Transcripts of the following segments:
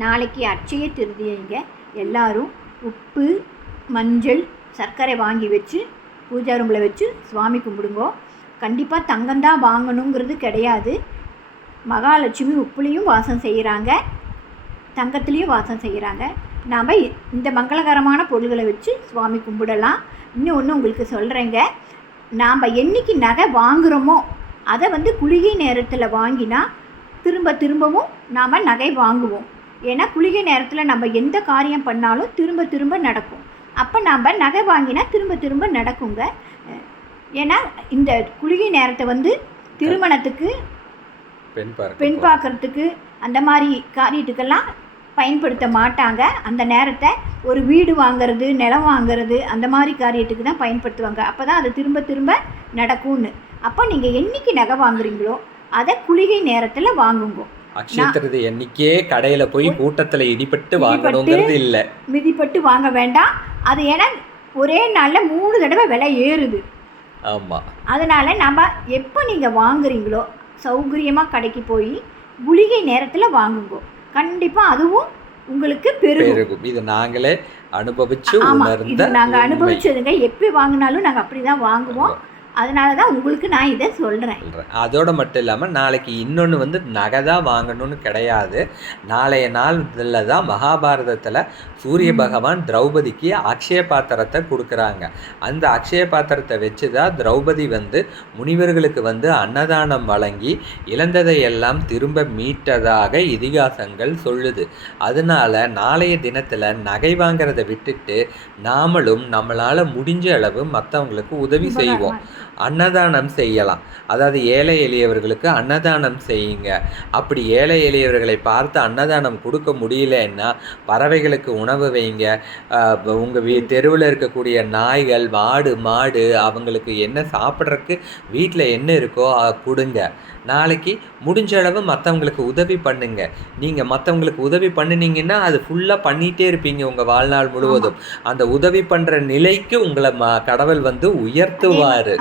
நாளைக்கு அச்சய திருதியைங்க. எல்லாரும் உப்பு மஞ்சள் சர்க்கரை வாங்கி வச்சு பூஜா ரூமில் வச்சு சுவாமி கும்பிடுங்கோ. கண்டிப்பாக தங்கம்தான் வாங்கணுங்கிறது கிடையாது. மகாலட்சுமி உப்புலேயும் வாசம் செய்கிறாங்க தங்கத்துலேயும் வாசம் செய்கிறாங்க நாம் இந்த மங்களகரமான பொருள்களை வச்சு சுவாமி கும்பிடலாம். இன்னும் ஒன்று உங்களுக்கு சொல்கிறேங்க நாம் என்னைக்கு நகை வாங்குகிறோமோ அதை வந்து குளிகை நேரத்தில் வாங்கினா திரும்ப திரும்பவும் நாம் நகை வாங்குவோம். ஏன்னா குளிகை நேரத்தில் நம்ம எந்த காரியம் பண்ணாலும் திரும்ப திரும்ப நடக்கும். அப்போ நாம் நகை வாங்கினா திரும்ப திரும்ப நடக்குங்க. ஏன்னா இந்த குளிகை நேரத்தை வந்து திருமணத்துக்கு பெண். பார்க்கறதுக்கு அந்த மாதிரி காரியத்துக்கெல்லாம் பயன்படுத்த மாட்டாங்க. அந்த நேரத்தை ஒரு வீடு வாங்குறது நிலம் வாங்குறது அந்த மாதிரி காரியத்துக்கு தான் பயன்படுத்துவாங்க. அப்போ தான் அது திரும்ப திரும்ப நடக்கும்னு. அப்போ நீங்கள் என்னைக்கு நகை வாங்குறீங்களோ அதை குளிகை நேரத்தில் வாங்குங்க. அக்ஷய திருதி என்னைக்கே கடையில போய் கூட்டத்துல இடிபட்டு வாங்கணுங்கிறது இல்ல. மிதிப்பட்டு வாங்க வேண்டாம். அது ஏன்னா ஒரே நாளில் மூணு தடவை விலை ஏறுது. ஆமா. அதனால் நம்ம எப்போ நீங்கள் வாங்குறீங்களோ சௌகரியமாக கடைக்கு போய் குளிகை நேரத்தில் வாங்குங்க. கண்டிப்பாக அதுவும் உங்களுக்கு பெருகும். இது நாங்களே அனுபவிச்சு உணர்ந்த உண்மை. அனுபவிச்சதுங்க. எப்போ வாங்கினாலும் நாங்கள் அப்படி தான் வாங்குவோம் அதனால தான் உங்களுக்கு நான் இதை சொல்கிறேன் சொல்றேன். அதோட மட்டும் இல்லாமல் நாளைக்கு இன்னொன்று வந்து நகை தான் வாங்கணும்னு கிடையாது. நாளைய நாளில் தான் மகாபாரதத்தில் சூரிய. பகவான் திரௌபதிக்கு அக்ஷய பாத்திரத்தை கொடுக்குறாங்க. அந்த அக்ஷய பாத்திரத்தை வச்சு தான் திரௌபதி வந்து முனிவர்களுக்கு வந்து அன்னதானம் வழங்கி இழந்ததை எல்லாம் திரும்ப மீட்டதாக இதிகாசங்கள் சொல்லுது. அதனால நாளைய தினத்தில் நகை வாங்குறதை விட்டுட்டு நாமளும் நம்மளால் முடிஞ்ச அளவு மற்றவங்களுக்கு உதவி செய்வோம். அன்னதானம் செய்யலாம். அதாவது ஏழை எளியவர்களுக்கு அன்னதானம் செய்யுங்க. அப்படி ஏழை எளியவர்களை பார்த்து அன்னதானம் கொடுக்க முடியலன்னா பறவைகளுக்கு உணவு வைங்க. உங்கள் வீ தெருவில் இருக்கக்கூடிய நாய்கள் மாடு மாடு அவங்களுக்கு என்ன சாப்பிட்றதுக்கு வீட்டில் என்ன இருக்கோ கொடுங்க. நாளைக்கு முடிஞ்ச அளவு மற்றவங்களுக்கு உதவி பண்ணுங்க. நீங்கள் மற்றவங்களுக்கு உதவி பண்ணினீங்கன்னா அது ஃபுல்லாக பண்ணிகிட்டே இருப்பீங்க உங்கள் வாழ்நாள் முழுவதும். அந்த உதவி பண்ணுற நிலைக்கு உங்களை ம கடவுள் வந்து உயர்த்துவார்.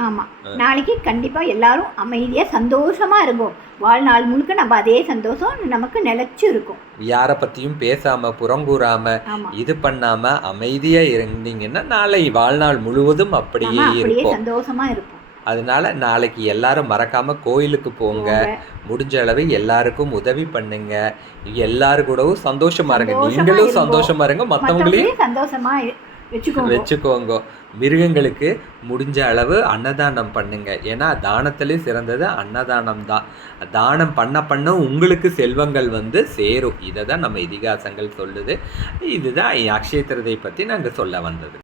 நாளைக்கு கண்டிப்பாக எல்லாரும் அமைதியாக சந்தோஷமாக இருக்கும் வாழ்நாள் முழுக்க நம்ம அதே சந்தோஷம் நமக்கு நிலச்சி இருக்கும். யாரை பற்றியும் பேசாமல் புறங்கூறாம இது பண்ணாம அமைதியா இருந்தீங்கன்னா நாளை வாழ்நாள் முழுவதும் அப்படியே அப்படியே இருக்கும் சந்தோஷமாக இருப்போம். அதனால நாளைக்கு எல்லாரும் மறக்காம கோயிலுக்கு போங்க. முடிஞ்ச அளவு எல்லாருக்கும் உதவி பண்ணுங்க. எல்லாரு கூடவும் சந்தோஷமா இருங்க. நீங்களும். சந்தோஷமா இருங்க. மற்றவங்களையும் சந்தோஷமா வச்சுக்கோங்க. மிருகங்களுக்கு முடிஞ்ச அளவு அன்னதானம் பண்ணுங்க. ஏன்னா தானத்திலே சிறந்தது அன்னதானம் தான். தானம் பண்ண பண்ண உங்களுக்கு செல்வங்கள் வந்து சேரும். இதை தான் நம்ம இதிகாசங்கள் சொல்லுது. இதுதான் அக்ஷய திருதை பற்றி நாங்கள் சொல்ல வந்தது.